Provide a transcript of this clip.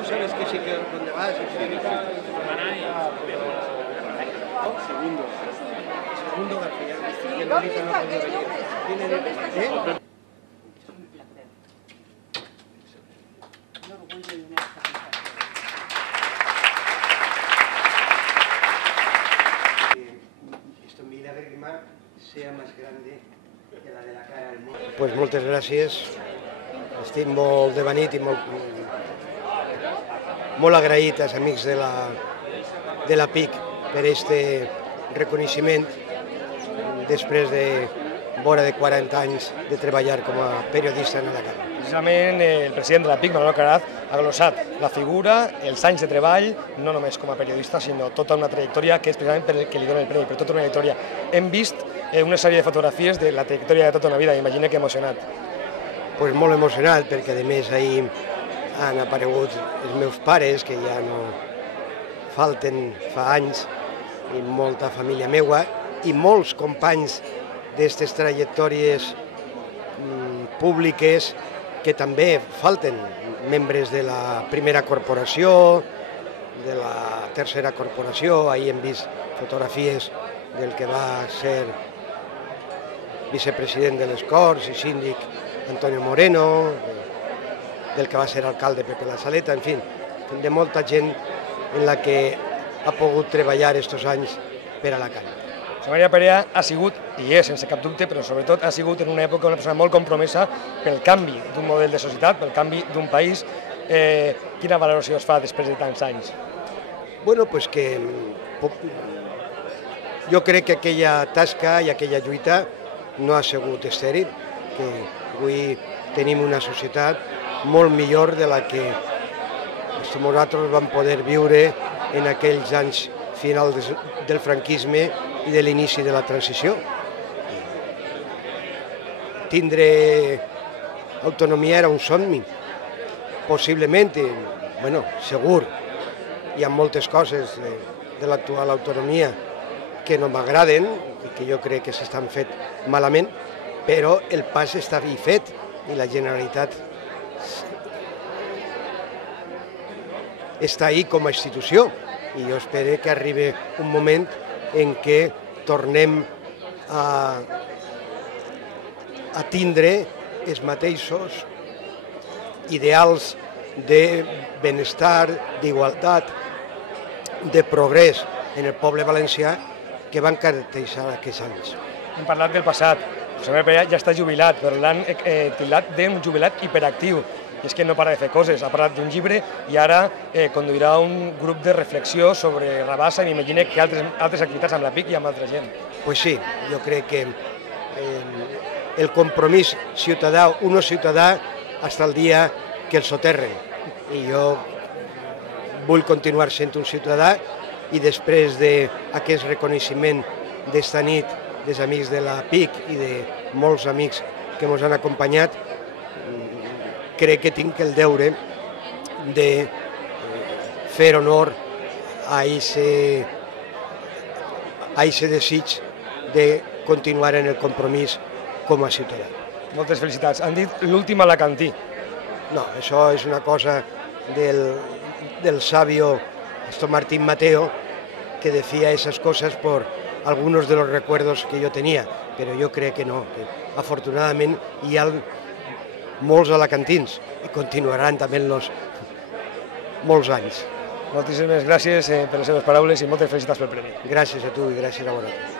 tú sabes que sí que dónde vas. Segundo. Segundo García. Y el ahorita no podía venir. Esto mi lágrima sea más grande que la de la cara del mundo. Pues moltes gràcies. Estic molt devenit i molt agraït als amics de la PIC per este reconeixement després de vora de 40 anys de treballar com a periodista en Alacant. Precisament el president de la PIC, Manolo Alcaraz, ha glossat la figura, els anys de treball, no només com a periodista, sinó tota una trajectòria que és precisament per el que li dona el premi, per tota una trajectòria. Hem vist una sèrie de fotografies de la trajectòria de tota una vida, imagina que emocionat. Pues molt emocionat, perquè a més ahir han aparegut els meus pares, que ja no falten fa anys, i molta família meua, i molts companys d'aquestes trajectòries públiques que també falten, membres de la primera corporació, de la tercera corporació. Ahir hem vist fotografies del que va ser vicepresident de les Corts i síndic Antonio Moreno, del que va ser alcalde Pepe La Saleta, en fi, de molta gent en la que ha pogut treballar aquests anys per Alacant. José María Perea ha sigut, i és sense cap dubte, però sobretot ha sigut en una època una persona molt compromesa pel canvi d'un model de societat, pel canvi d'un país. Quina valoració es fa després de tants anys? Bueno, pues que jo crec que aquella tasca i aquella lluita no ha sigut estèril, que avui tenim una societat molt millor de la que nosaltres vam poder viure en aquells anys final del franquisme i de l'inici de la transició. Tindre autonomia era un somni, possiblement, bueno, segur. Hi ha moltes coses de l'actual autonomia que no m'agraden i que jo crec que s'estan fet malament, però el pas està ben fet i la Generalitat està ahí com a institució i jo espero que arribi un moment en què tornem a tindre els mateixos ideals de benestar, d'igualtat, de progrés en el poble valencià que van caracteritzar aquests anys. Hem parlat del passat. José María Perea ja està jubilat, però l'han tildat d'un jubilat hiperactiu. I és que no para de fer coses. Ha parlat d'un llibre i ara conduirà un grup de reflexió sobre Rabassa i m'imagino que altres activitats amb la PIC i amb altra gent. Pues sí, jo crec que el compromís ciutadà, un ciutadà, fins al dia que el soterren. I jo vull continuar sent un ciutadà i després d'aquest reconeixement d'esta nit dels amics de la PIC i de molts amics que ens han acompanyat, crec que tinc el deure de fer honor a aquest desig de continuar en el compromís com a ciutadà. Moltes felicitats. Han dit l'últim alacantí. No, això és una cosa del sabio Martín Mateo, que decía esas cosas por algunos de los recuerdos que yo tenía, pero yo creo que no, que afortunadament hi ha molts alacantins i continuaran també molts anys. Moltíssimes gràcies per les seves paraules i moltes felicitats pel premi. Gràcies a tu i gràcies a vosaltres.